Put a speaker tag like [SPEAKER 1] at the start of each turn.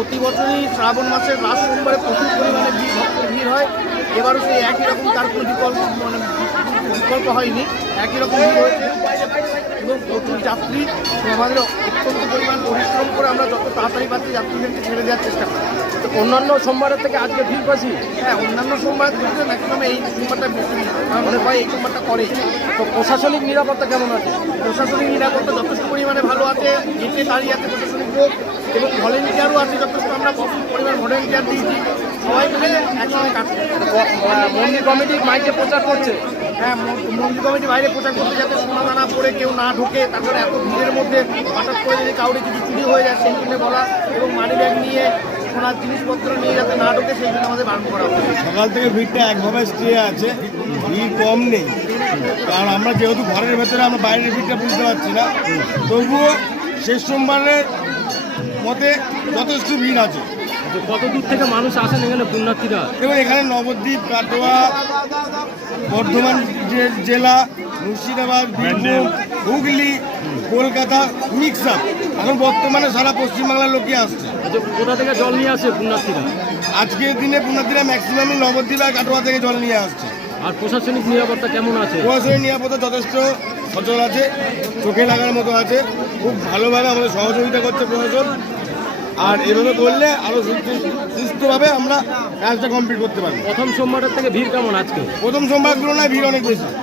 [SPEAKER 1] প্রতি বছরই শ্রাবণ মাসের লাস্ট সোমবারে প্রচুর পরিমাণে ভিড় হয়। এবারও সেই একই রকম, তার কোনো বিকল্প হয়নি, একই রকম ভিড় হয়েছে এবং প্রচুর যাত্রী। আমাদের অত্যন্ত পরিমাণ পরিশ্রম করে আমরা যত তাড়াতাড়ি পাচ্ছি যাত্রীদেরকে ছেড়ে দেওয়ার চেষ্টা করি।
[SPEAKER 2] তো অন্যান্য সোমবারের থেকে আজকে ভিড় বেশি?
[SPEAKER 1] হ্যাঁ, অন্যান্য সোমবার থেকে ম্যাক্সিমাম এই সোমবারটা বেশি আমার মনে হয় এই সোমবারটা করে।
[SPEAKER 2] তো প্রশাসনিক নিরাপত্তা কেমন আছে?
[SPEAKER 1] প্রশাসনিক নিরাপত্তা যথেষ্ট পরিমাণে ভালো আছে, গেটে দাঁড়িয়ে আছে প্রশাসনিক লোক এবং ভলেন্টিয়ারও আছে যথেষ্ট। আমরা প্রচুর পরিমাণ ভলেন্টিয়ার দিয়েছি, সবাই মিলে একসঙ্গে কাটছে।
[SPEAKER 2] মন্দির কমিটি মাইকে প্রচার করছে।
[SPEAKER 1] হ্যাঁ, মন্দির কমিটি বাইরে প্রচার করতে যাতে সোনাদানা পরে কেউ না ঢোকে, তারপরে এত ভিড়ের মধ্যে হঠাৎ করে যদি কাউরে কিছু চুরি হয়ে যায় সেই জন্য বলা, এবং মানি ব্যাগ নিয়ে সোনার জিনিসপত্র নিয়ে যাতে না ঢোকে সেই জন্য আমাদের বারণ করা হবে।
[SPEAKER 3] সকাল থেকে ভিড়টা একভাবে স্টে আছে, ভিড় কম নেই, কারণ আমরা যেহেতু ঘরের ভেতরে আমরা বাইরের ভিড়টা বুঝতে পারছি না, তবুও শেষ সোমবারের মতে যথেষ্ট ভিড় আছে।
[SPEAKER 2] কত দূর থেকে মানুষ আসেন এখানে পুণ্যার্থীরা?
[SPEAKER 3] এবং এখানে নবদ্বীপ, কাটোয়া, বর্ধমান জেলা, মুর্শিদাবাদ, বীরভূম, হুগলি, কলকাতা মিক্স আপ, এখন বর্তমানে সারা পশ্চিমবাংলার লোকই আসছে।
[SPEAKER 2] আচ্ছা, কোথা থেকে জল নিয়ে আসে পুণ্যার্থীরা?
[SPEAKER 3] আজকের দিনে পুণ্যার্থীরা ম্যাক্সিমামই নবদ্বীপ আর কাটোয়া থেকে জল নিয়ে আসছে।
[SPEAKER 2] আর প্রশাসনিক নিরাপত্তা কেমন আছে?
[SPEAKER 3] প্রশাসনিক নিরাপত্তা যথেষ্ট সচল আছে, চোখে লাগার মতো আছে, খুব ভালোভাবে আমাদের সহযোগিতা করছে প্রশাসন। আর এভাবে করলে আরও সুস্থভাবে আমরা কাজটা কমপ্লিট করতে পারবো।
[SPEAKER 2] প্রথম সোমবারের থেকে ভিড় কেমন আজকে?
[SPEAKER 3] প্রথম সোমবার তুলনায় ভিড় অনেক বেশি।